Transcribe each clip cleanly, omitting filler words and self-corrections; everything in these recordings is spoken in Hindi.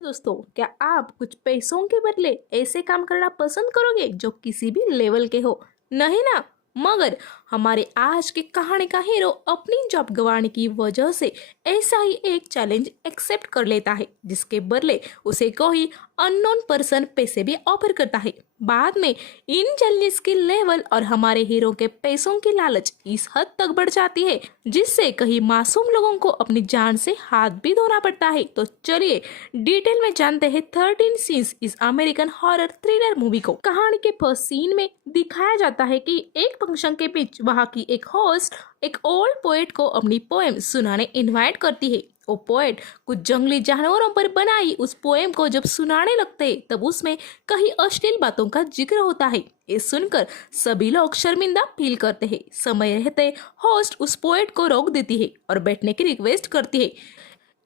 दोस्तों, क्या आप कुछ पैसों के बदले ऐसे काम करना पसंद करोगे जो किसी भी लेवल के हो? नहीं ना। मगर हमारे आज की कहानी का हीरो अपनी जॉब गंवाने की वजह से ऐसा ही एक चैलेंज एक्सेप्ट कर लेता है, जिसके बदले उसे कोई अननोन पर्सन पैसे भी ऑफर करता है। बाद में इन चैलेंजेस की लेवल और हमारे हीरो के पैसों की लालच इस हद तक बढ़ जाती है जिससे कहीं मासूम लोगों को अपनी जान से हाथ भी धोना पड़ता है। तो चलिए डिटेल में जानते हैं 13 सीन्स इस अमेरिकन हॉरर थ्रिलर मूवी को। कहानी के फर्स्ट सीन में दिखाया जाता है कि एक फंक्शन के बीच वहाँ की एक होस्ट एक ओल्ड पोएट को अपनी पोएम सुनाने इनवाइट करती है। वो पोएट कुछ जंगली जानवरों पर बनाई उस पोएम को जब सुनाने लगते हैं तब उसमें कई अश्लील बातों का जिक्र होता है। ये सुनकर सभी लोग शर्मिंदा फील करते हैं। समय रहते होस्ट उस पोएट को रोक देती है और बैठने की रिक्वेस्ट करती है।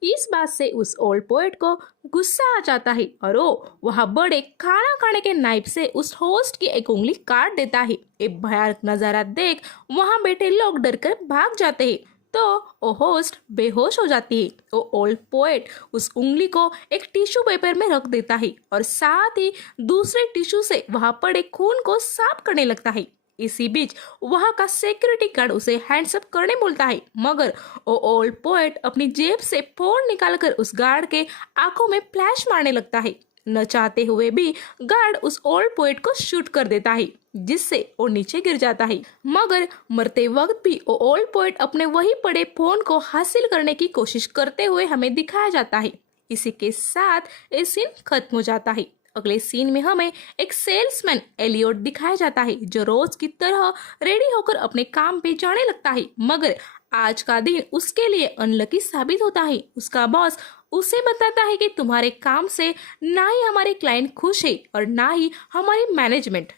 इस बात से उस ओल्ड पोएट को गुस्सा आ जाता है और वो वहाँ बड़े खाना खाने के नाइफ से उस होस्ट की एक उंगली काट देता है। एक भयानक नजारा देख वहाँ बैठे लोग डरकर भाग जाते हैं। तो वो होस्ट बेहोश हो जाती है। वो ओल्ड पोएट उस उंगली को एक टिश्यू पेपर में रख देता है और साथ ही दूसरे टिश्यू से वहाँ पड़े खून को साफ करने लगता है। इसी बीच वहां का सिक्योरिटी गार्ड उसे हैंड्स अप करने बोलता है, मगर वो ओल्ड पोएट अपनी जेब से फोन निकालकर उस गार्ड के आंखों में फ्लैश मारने लगता है। न चाहते हुए भी गार्ड उस ओल्ड पोएट को शूट कर देता है जिससे वो नीचे गिर जाता है। मगर मरते वक्त भी वो ओल्ड पोएट अपने वही पड़े फोन को हासिल करने की कोशिश करते हुए हमें दिखाया जाता है। इसी के साथ ये सीन खत्म हो जाता है। अगले सीन में हमें एक सेल्समैन एलियोट दिखाया जाता है जो रोज की तरह रेडी होकर अपने काम पे जाने लगता है। मगर आज का दिन उसके लिए अनलकी साबित होता है। उसका बॉस उसे बताता है कि तुम्हारे काम से ना ही हमारे क्लाइंट खुश है और ना ही हमारी मैनेजमेंट,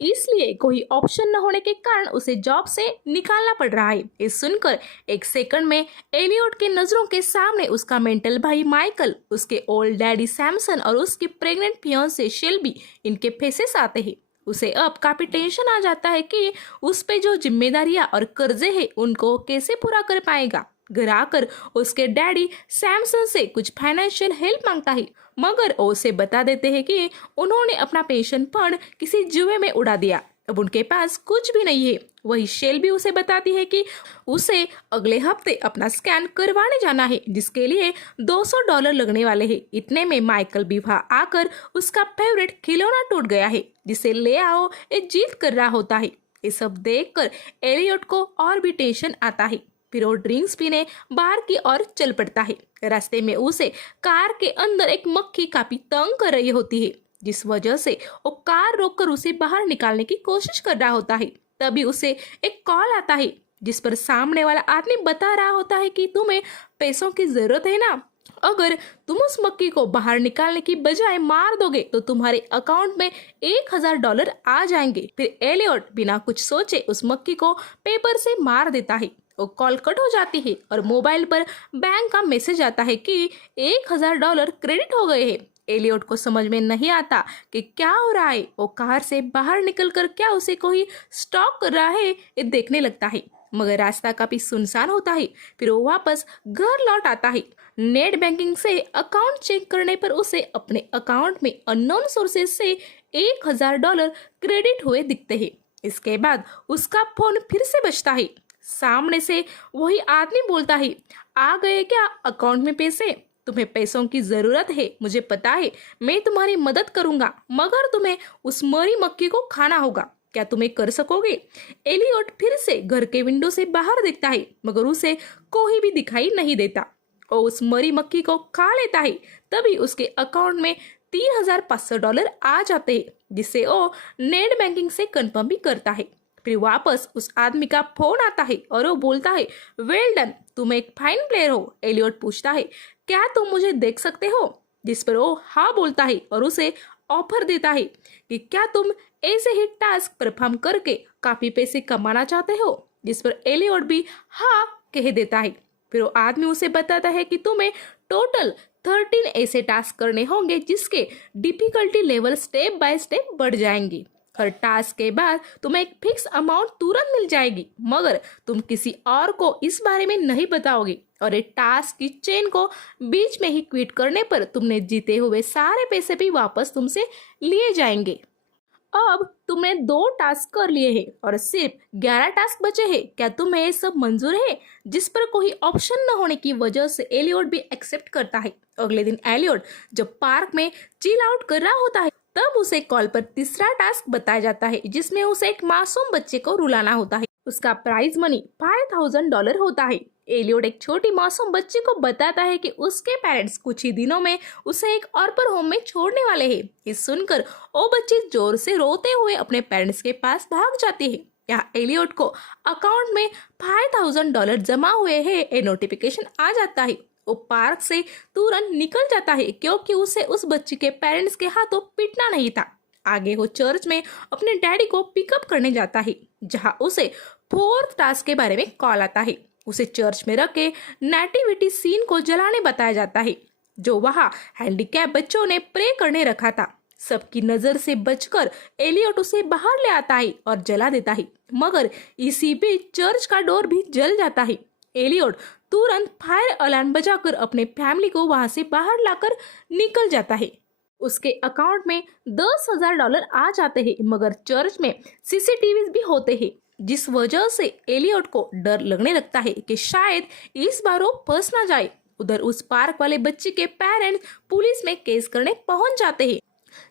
इसलिए कोई ऑप्शन न होने के कारण उसे जॉब से निकालना पड़ रहा है। ये सुनकर एक सेकंड में एलियोट की नजरों के सामने उसका मेंटल भाई माइकल, उसके ओल्ड डैडी सैमसन और उसकी प्रेग्नेंट फियांसे शेल्बी इनके फेसेस आते हैं। उसे अब काफी टेंशन आ जाता है कि उस पे जो जिम्मेदारियां और कर्जे हैं उनको कैसे पूरा कर पाएगा। घर आकर उसके डैडी सैमसन से कुछ फाइनेंशियल हेल्प मांगता है, मगर वो उसे बता देते हैं कि उन्होंने अपना पेंशन फंड किसी जुए में उड़ा दिया, अब उनके पास कुछ भी नहीं है। वही शेल्बी उसे बताती है कि उसे अगले हफ्ते अपना स्कैन करवाने जाना है जिसके लिए $200 लगने वाले हैं। इतने में माइकल भी वहां आकर उसका फेवरेट खिलौना टूट गया है जिसे ले आओ ये जीत कर रहा होता है। ये सब देखकर एलियट को और भी टेंशन आता है। फिर वो ड्रिंक्स पीने बाहर की ओर चल पड़ता है। रास्ते में उसे कार के अंदर एक मक्खी काफी तंग कर रही होती है जिस वजह से वो कार रोककर उसे बाहर निकालने की कोशिश कर रहा होता है। तभी उसे एक कॉल आता है जिस पर सामने वाला आदमी बता रहा होता है कि तुम्हें पैसों की जरूरत है ना, अगर तुम उस मक्खी को बाहर निकालने की बजाय मार दोगे तो तुम्हारे अकाउंट में $1000 आ जाएंगे। फिर एलियट बिना कुछ सोचे उस मक्खी को पेपर से मार देता है। वो कॉल कट हो जाती है और मोबाइल पर बैंक का मैसेज आता है कि $1000 क्रेडिट हो गए हैं। एलियट को समझ में नहीं आता कि क्या हो रहा है। वो कार से बाहर निकलकर क्या उसे कोई स्टॉक कर रहा है ये देखने लगता है, मगर रास्ता काफी सुनसान होता है। फिर वो वापस घर लौट आता है। नेट बैंकिंग से अकाउंट चेक करने पर उसे अपने अकाउंट में अननोन सोर्सेज से $1000 क्रेडिट हुए दिखते हैं। इसके बाद उसका फोन फिर से बजता है। सामने से वही आदमी बोलता है, आ गए क्या अकाउंट में पैसे? तुम्हें पैसों की जरूरत है, मुझे पता है, मैं तुम्हारी मदद करूंगा, मगर तुम्हें उस मरी मक्खी को खाना होगा, क्या तुम्हें कर सकोगे? एलियट फिर से घर के विंडो से बाहर देखता है, मगर उसे कोई भी दिखाई नहीं देता। और उस मरी मक्खी को खा लेता है। तभी उसके अकाउंट में $3500 आ जाते हैं जिसे वो नेट बैंकिंग से कंफर्म भी करता है। फिर वापस उस आदमी का फोन आता है और वो बोलता है, वेल डन, तुम एक फाइन प्लेयर हो। एलियट पूछता है, क्या तुम मुझे देख सकते हो? जिस पर वो हाँ बोलता है और उसे ऑफर देता है कि क्या तुम ऐसे ही टास्क परफॉर्म करके काफी पैसे कमाना चाहते हो? जिस पर एलियट भी हाँ कह देता है। फिर वो आदमी उसे बताता है कि तुम्हें टोटल 13 ऐसे टास्क करने होंगे जिसके difficulty level step by step बढ़ जाएंगे। हर टास्क के बाद तुम्हें एक फिक्स अमाउंट तुरंत मिल जाएगी, मगर तुम किसी और को इस बारे में नहीं बताओगे और ये टास्क की चेन को बीच में ही क्विट करने पर तुमने जीते हुए सारे पैसे भी वापस तुमसे लिए जाएंगे। अब तुमने 2 टास्क कर लिए हैं और सिर्फ 11 टास्क बचे हैं। क्या तुम्हें ये सब मंजूर है? जिस पर कोई ऑप्शन न होने की वजह से एलियट भी एक्सेप्ट करता है। अगले दिन एलियट जब पार्क में चिल आउट कर रहा होता है तब उसे कॉल पर तीसरा टास्क बताया जाता है, जिसमें उसे एक मासूम बच्चे को रुलाना होता है। उसका प्राइज मनी $5000 होता है। एलियट एक छोटी मासूम बच्ची को बताता है कि उसके पेरेंट्स कुछ ही दिनों में उसे एक ऑर्फन होम में छोड़ने वाले हैं। ये सुनकर वो बच्ची जोर से रोते हुए अपने पेरेंट्स के पास भाग जाती है। यहाँ एलियट को अकाउंट में $5000 जमा हुए हैं ये नोटिफिकेशन आ जाता है। वो पार्क से तुरंत निकल जाता है क्योंकि उसे उस बच्ची के पेरेंट्स के हाथों पीटना नहीं था। आगे वो चर्च में अपने डैडी को पिकअप करने जाता है, जहाँ उसे 4th टास्क के बारे में कॉल आता है। उसे चर्च में रख के नेटिविटी सीन को जलाने बताया जाता है, जो वहाँ हैंडीकैप बच्चों ने प्रे करने रखा था। सबकी नजर से बचकर एलियट उसे बाहर ले आता है और जला देता है, मगर इसी बीच चर्च का डोर भी जल जाता है। एलियट तुरंत फायर अलार्म बजाकर अपने फैमिली को वहां से बाहर लाकर निकल जाता है। उसके अकाउंट में $10,000 आ जाते हैं, मगर चर्च में सीसीटीवी भी होते हैं, जिस वजह से एलियट को डर लगने लगता है कि शायद इस बार वो फंस ना जाए। उधर उस पार्क वाले बच्चे के पेरेंट्स पुलिस में केस करने पहुंच जाते हैं,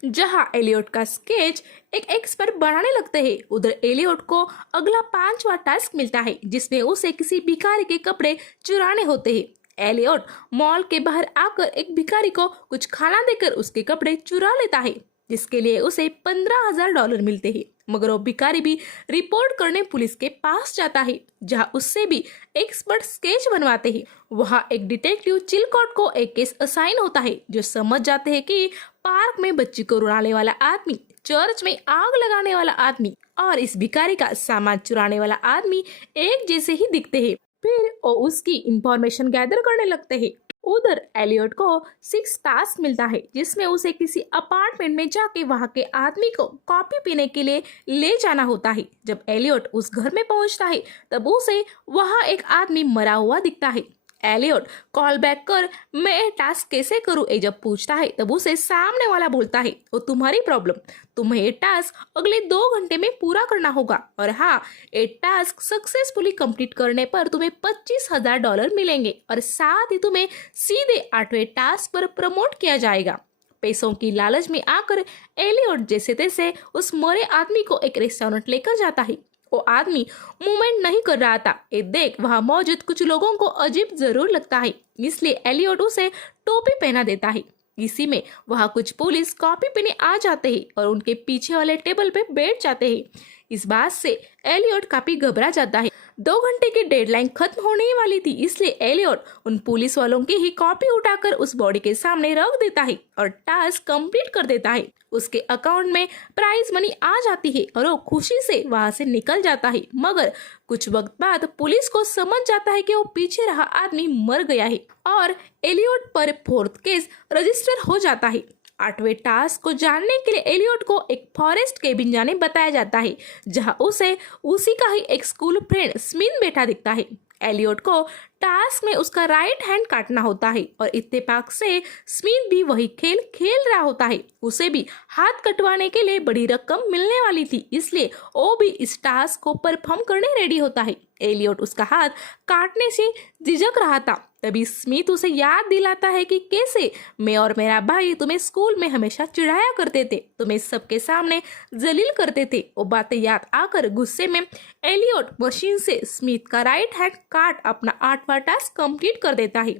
जहां एलियट का स्केच एक एक्सपर्ट बनाने लगते हैं। उधर एलियट को अगला 5वां टास्क मिलता है, जिसमें उसे किसी भिखारी के कपड़े चुराने होते हैं। एलियट मॉल के बाहर आकर एक भिखारी को कुछ खाना देकर उसके कपड़े चुरा लेता है, जिसके लिए उसे $15,000 मिलते हैं। मगर वो भिखारी भी रिपोर्ट करने पुलिस के पास जाता है, जहां उससे भी एक्सपर्ट स्केच बनवाते हैं। वहां एक डिटेक्टिव चिलकॉट को एक केस असाइन होता है, जो समझ जाते हैं कि पार्क में बच्ची को रुलाने वाला आदमी, चर्च में आग लगाने वाला आदमी और इस भिखारी का सामान चुराने वाला आदमी एक जैसे ही दिखते हैं। फिर वो उसकी इंफॉर्मेशन गैदर करने लगते हैं। उधर एलियट को 6 टास्क मिलता है, जिसमें उसे किसी अपार्टमेंट में जाके वहां के आदमी को कॉफी पीने के लिए ले जाना होता है। जब एलियट उस घर में पहुंचता है तब उसे वहां एक आदमी मरा हुआ दिखता है। एलियट कॉल बैक कर मैं ये टास्क कैसे करूं ये जब पूछता है तब उसे सामने वाला बोलता है वो तुम्हारी प्रॉब्लम, तुम्हें ये टास्क अगले 2 घंटे में पूरा करना होगा और हाँ, ये टास्क सक्सेसफुली कंप्लीट करने पर तुम्हें $25,000 मिलेंगे और साथ ही तुम्हें सीधे 8वें टास्क पर प्रमोट किया जाएगा। पैसों की लालच में आकर एलियट जैसे तैसे उस मरे आदमी को एक रेस्टोरेंट लेकर जाता है। वो आदमी मूवमेंट नहीं कर रहा था। ये देख वहां मौजूद कुछ लोगों को अजीब जरूर लगता है, इसलिए एलियट उसे टोपी पहना देता है। इसी में वहां कुछ पुलिस कॉफी पीने आ जाते हैं और उनके पीछे वाले टेबल पे बैठ जाते हैं। इस बात से एलियट काफी घबरा जाता है। 2 घंटे की डेडलाइन खत्म होने ही वाली थी, इसलिए एलियट उन पुलिस वालों की ही कॉपी उठाकर उस बॉडी के सामने रख देता है और टास्क कंप्लीट कर देता है। उसके अकाउंट में प्राइज मनी आ जाती है और वो खुशी से वहां से निकल जाता है, मगर कुछ वक्त बाद पुलिस को समझ जाता है कि वो पीछे रहा आदमी मर गया है और एलियट पर 4th केस रजिस्टर हो जाता है। 8वें टास्क को जानने के लिए एलियट को एक फॉरेस्ट केबिन जाने बताया जाता है, जहां उसे उसी का ही एक स्कूल फ्रेंड स्मिथ बैठा दिखता है। एलियट को टास्क में उसका राइट हैंड काटना होता है और इत्तेफाक से स्मिथ भी वही खेल खेल रहा होता है। उसे भी हाथ कटवाने के लिए बड़ी रकम मिलने वाली थी, इसलिए वो भी इस टास्क को परफॉर्म करने रेडी होता है। एलियट उसका हाथ काटने से झिझक रहा था, तभी स्मिथ उसे याद दिलाता है कि कैसे मैं और मेरा भाई तुम्हें स्कूल में हमेशा चिढ़ाया करते थे, तुम्हें सबके सामने जलील करते थे। वो बातें याद आकर गुस्से में एलियट मशीन से स्मिथ का राइट हैंड काट अपना 8वां टास्क कंप्लीट कर देता है।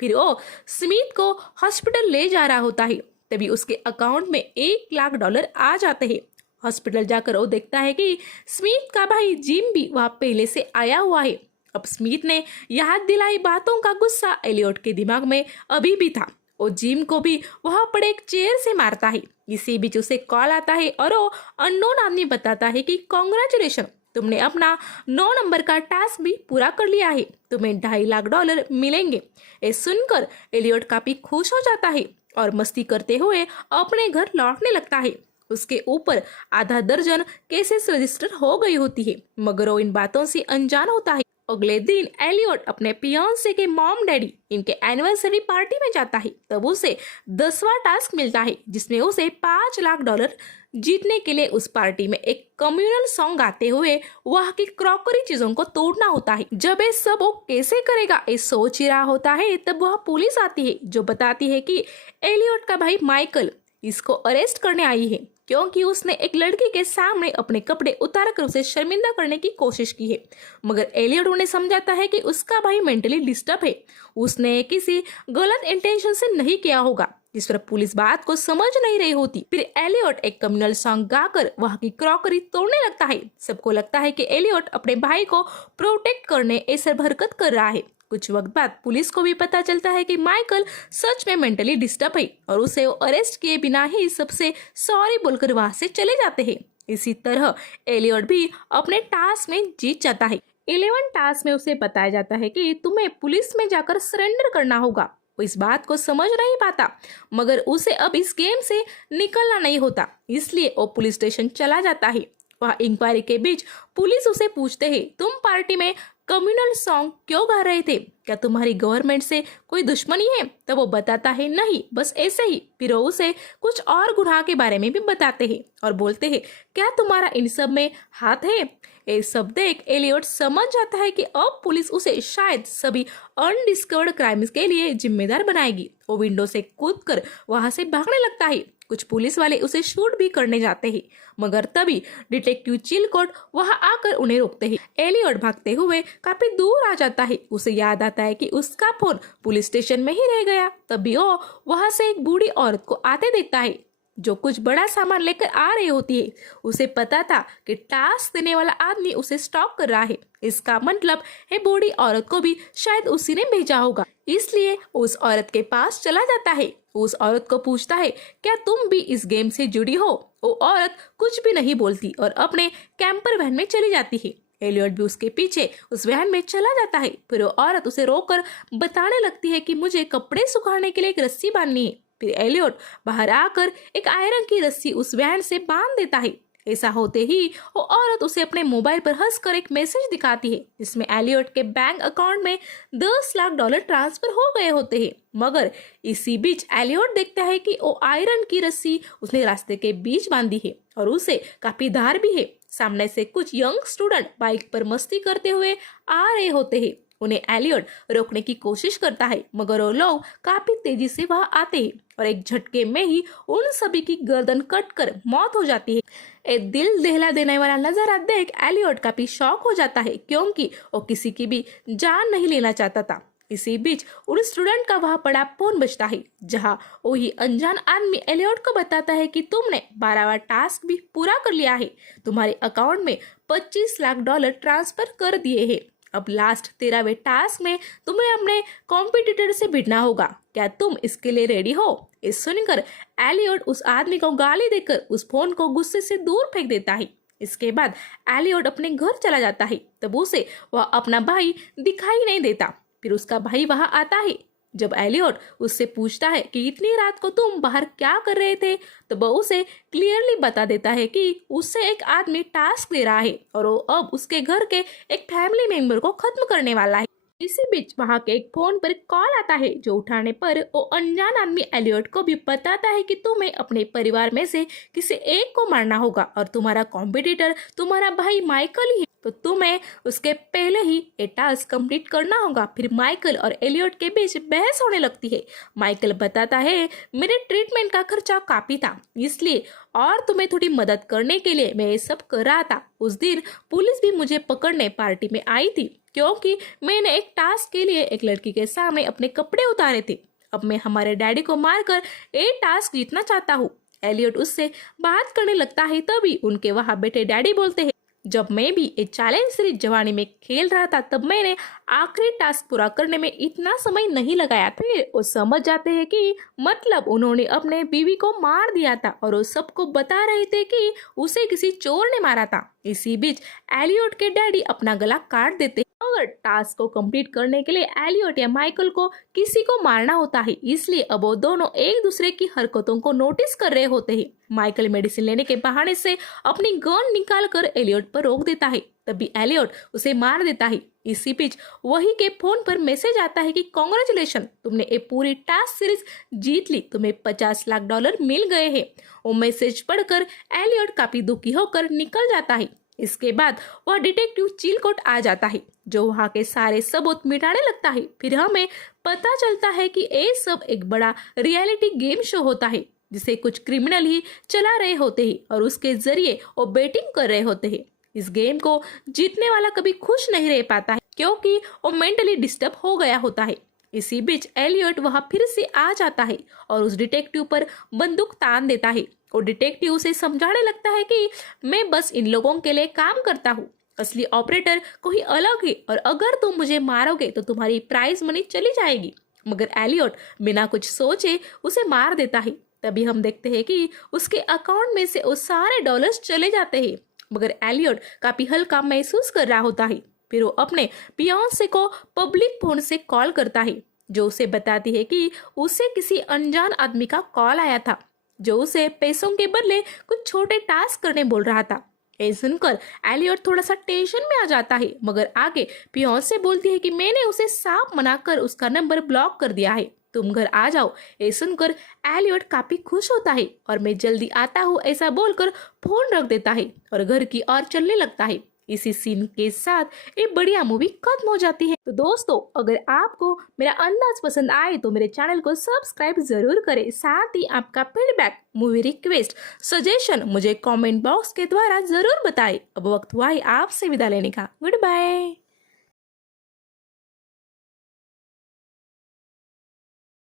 फिर वो स्मिथ को हॉस्पिटल ले जा रहा होता है, तभी उसके अकाउंट में $1,00,000 आ जाते हैं। हॉस्पिटल जाकर वो देखता है कि स्मिथ का भाई जिम भी वहाँ पहले से आया हुआ है। अब स्मिथ ने याद दिलाई बातों का गुस्सा एलियट के दिमाग में अभी भी था। वो जिम को भी वहां पड़े एक चेयर से मारता है। इसी बीच उसे कॉल आता है और वो अननोन आदमी बताता है कि कांग्रेचुलेशन, तुमने अपना 9 नंबर का टास्क भी पूरा कर लिया है, तुम्हें $2.5 लाख मिलेंगे। ये सुनकर एलियट काफी खुश हो जाता है और मस्ती करते हुए अपने घर लौटने लगता है। उसके ऊपर आधा दर्जन केसेस रजिस्टर हो गई होती है, मगर वो इन बातों से अनजान होता है। अगले दिन एलियट अपने फियांसे के मॉम डैडी इनके एनिवर्सरी पार्टी में जाता है। तब उसे 10वां टास्क मिलता है, जिसमें उसे $5 लाख जीतने के लिए उस पार्टी में एक कम्युनल सॉन्ग गाते हुए वहाँ की क्रॉकरी चीजों को तोड़ना होता है। जब ये सब वो कैसे करेगा ये सोच ही रहा होता है, तब वह पुलिस आती है जो बताती है कि एलियट का भाई माइकल इसको अरेस्ट करने आई है, क्योंकि उसने एक लड़की के सामने अपने कपड़े उतार कर उसे शर्मिंदा करने की कोशिश की है। मगर एलियट उन्हें समझाता है कि उसका भाई मेंटली डिस्टर्ब है, उसने किसी गलत इंटेंशन से नहीं किया होगा, जिस पर पुलिस बात को समझ नहीं रही होती। फिर एलियट एक कम्युनल सॉन्ग गाकर वहाँ की क्रॉकरी तोड़ने लगता है। सबको लगता है कि एलियट अपने भाई को प्रोटेक्ट करने ऐसा हरकत कर रहा है। कुछ वक्त बाद पुलिस को भी पता चलता है कि माइकल सच में मेंटली डिस्टर्ब है और उसे वो अरेस्ट किए बिना ही सबसे सॉरी बोलकर वहां से चले जाते हैं। इसी तरह एलियट भी अपने टास्क में जीत जाता है। 11 टास्क में उसे बताया जाता है कि तुम्हें पुलिस में जाकर सरेंडर करना होगा। वो इस बात को समझ नहीं पाता, मगर उसे अब इस गेम से निकलना नहीं होता, इसलिए वो पुलिस स्टेशन चला जाता है। वहाँ इंक्वायरी के बीच पुलिस उसे पूछते हैं, तुम पार्टी में कम्युनल सॉन्ग क्यों गा रहे थे? क्या तुम्हारी गवर्नमेंट से कोई दुश्मनी है? तब वो बताता है नहीं, बस ऐसे ही। फिर वो उसे कुछ और गुनाह के बारे में भी बताते हैं और बोलते हैं, क्या तुम्हारा इन सब में हाथ है? ये सब देख एलियट समझ जाता है कि अब पुलिस उसे शायद सभी अनडिस्कवर्ड क्राइम्स के लिए जिम्मेदार बनाएगी। वो विंडो से कूदकर वहां से भागने लगता है। कुछ पुलिस वाले उसे शूट भी करने जाते हैं, मगर तभी डिटेक्टिव चिलकोट वहां आकर उन्हें रोकते हैं। एलियट भागते हुए काफी दूर आ जाता है। उसे याद आता है कि उसका फोन पुलिस स्टेशन में ही रह गया। तभी वो वहां से एक बूढ़ी औरत को आते देखता है जो कुछ बड़ा सामान लेकर आ रही होती है। उसे पता था कि टास्क देने वाला आदमी उसे स्टॉक कर रहा है। इसका मतलब है बूढ़ी औरत को भी शायद उसी ने भेजा होगा, इसलिए उस औरत के पास चला जाता है। उस औरत को पूछता है, क्या तुम भी इस गेम से जुड़ी हो? वो औरत कुछ भी नहीं बोलती और अपने कैंपर वैन में चली जाती है। एलियट भी उसके पीछे उस वैन में चला जाता है। फिर वो औरत उसे रोककर बताने लगती है कि मुझे कपड़े सुखाने के लिए एक रस्सी बांधनी है। फिर एलियट बाहर आकर एक आयरन की रस्सी उस वैन से बांध देता है। ऐसा होते ही वो औरत उसे अपने मोबाइल पर हंसकर एक मैसेज दिखाती है, जिसमें एलियट के बैंक अकाउंट में $10 लाख ट्रांसफर हो गए होते हैं। मगर इसी बीच एलियट देखता है कि वो आयरन की रस्सी उसने रास्ते के बीच बांधी है और उसे काफी धार भी है। सामने से कुछ यंग स्टूडेंट बाइक पर मस्ती करते हुए आ रहे होते हैं। उन्हें एलियट रोकने की कोशिश करता है, मगर वो लोग काफी तेजी से वहां आते हैं और एक झटके में ही उन सभी की गर्दन कटकर मौत हो जाती है। एक दिल दहला देने वाला नजारा देख एलियट काफी शॉक हो जाता है, क्योंकि वो किसी की भी जान नहीं लेना चाहता था। इसी बीच उन स्टूडेंट का वहां पड़ा फोन बजता है, जहां वही अनजान आदमी एलियट को बताता है कि तुमने 12वां टास्क भी पूरा कर लिया है, तुम्हारे अकाउंट में $25 लाख ट्रांसफर कर दिए हैं। अब लास्ट 13वें टास्क में तुम्हें अपने कॉम्पिटिटर से भिड़ना होगा, क्या तुम इसके लिए रेडी हो? ये सुनकर एलियट उस आदमी को गाली देकर उस फोन को गुस्से से दूर फेंक देता है। इसके बाद एलियट अपने घर चला जाता है। तब उसे वह अपना भाई दिखाई नहीं देता। फिर उसका भाई वहां आता है। जब एलियट उससे पूछता है कि इतनी रात को तुम बाहर क्या कर रहे थे, तो वह उसे क्लियरली बता देता है कि उससे एक आदमी टास्क दे रहा है और वो अब उसके घर के एक फैमिली मेंबर को खत्म करने वाला है। इसी बीच वहां के एक फोन पर कॉल आता है, जो उठाने पर वो अनजान आदमी एलियट को भी बताता है कि तुम्हें अपने परिवार में से किसी एक को मारना होगा और तुम्हारा कॉम्पिटिटर तुम्हारा भाई माइकल ही है, तो तुम्हें उसके पहले ही ये टास्क कंप्लीट करना होगा। फिर माइकल और एलियट के बीच बहस होने लगती है। माइकल बताता है, मेरे ट्रीटमेंट का खर्चा काफी था, इसलिए और तुम्हें थोड़ी मदद करने के लिए मैं ये सब कर रहा था। उस दिन पुलिस भी मुझे पकड़ने पार्टी में आई थी, क्योंकि मैंने एक टास्क के लिए एक लड़की के सामने अपने कपड़े उतारे थे। अब मैं हमारे डैडी को मारकर ये टास्क जीतना चाहता हूँ। एलियट उससे बात करने लगता है, तभी उनके वहां बैठे डैडी बोलते हैं, जब मैं भी ये चैलेंज सीरीज जवानी में खेल रहा था, तब मैंने आखिरी टास्क पूरा करने में इतना समय नहीं लगाया था। फिर वो समझ जाते हैं कि मतलब उन्होंने अपने बीवी को मार दिया था और वो सबको बता रहे थे कि उसे किसी चोर ने मारा था। इसी बीच एलियट के डैडी अपना गला काट देते। अगर टास्क को कंप्लीट करने के लिए एलियट या माइकल को किसी को मारना होता है, इसलिए अब वो दोनों एक दूसरे की हरकतों को नोटिस कर रहे होते हैं। माइकल मेडिसिन लेने के बहाने से अपनी गन निकाल कर एलियट पर रोक देता है, तभी एलियट उसे मार देता है। इसी बीच वही के फोन पर मैसेज आता है कि कांग्रेचुलेशन, तुमने ये पूरी टास्क सीरीज जीत ली, तुम्हें $50 लाख मिल गए हैं। वो मैसेज पढ़कर एलियट काफी दुखी होकर निकल जाता है। इसके बाद वह डिटेक्टिव चिलकोट आ जाता है, जो वहाँ के सारे सबूत मिटाने लगता है। फिर हमें पता चलता है कि ये सब एक बड़ा रियलिटी गेम शो होता है, जिसे कुछ क्रिमिनल ही चला रहे होते हैं और उसके जरिए वो बेटिंग कर रहे होते हैं। इस गेम को जीतने वाला कभी खुश नहीं रह पाता है, क्योंकि वो मेंटली डिस्टर्ब हो गया होता है। इसी बीच एलियट वहां फिर से आ जाता है और उस डिटेक्टिव पर बंदूक तान देता है। और डिटेक्टिव उसे समझाने लगता है कि मैं बस इन लोगों के लिए काम करता हूँ, असली ऑपरेटर कोई अलग है, और अगर तुम मुझे मारोगे तो तुम्हारी प्राइज मनी चली जाएगी। मगर एलियट बिना कुछ सोचे उसे मार देता है। तभी हम देखते हैं कि उसके अकाउंट में से वो सारे डॉलर्स चले जाते हैं। मगर एलियट काफी हल्का महसूस कर रहा होता है। फिर वो अपने फियांसे को पब्लिक फोन से कॉल करता है, जो उसे बताती है कि उसे किसी अनजान आदमी का कॉल आया था, जो उसे पैसों के बदले कुछ छोटे टास्क करने बोल रहा था। ये सुनकर एलियट थोड़ा सा टेंशन में आ जाता है, मगर आगे फियांसे बोलती है कि मैंने उसे साफ मना कर उसका नंबर ब्लॉक कर दिया है, तुम घर आ जाओ। ये सुनकर एलियट काफी खुश होता है और मैं जल्दी आता हूँ ऐसा बोलकर फोन रख देता है और घर की ओर चलने लगता है। इसी सीन के साथ एक बढ़िया मूवी खत्म हो जाती है। तो दोस्तों, अगर आपको मेरा अंदाज पसंद आए तो मेरे चैनल को सब्सक्राइब जरूर करें। साथ ही आपका फीडबैक, मूवी रिक्वेस्ट, सजेशन मुझे कमेंट बॉक्स के द्वारा जरूर बताएं। अब वक्त हुआ है आपसे विदा लेने का। Good bye.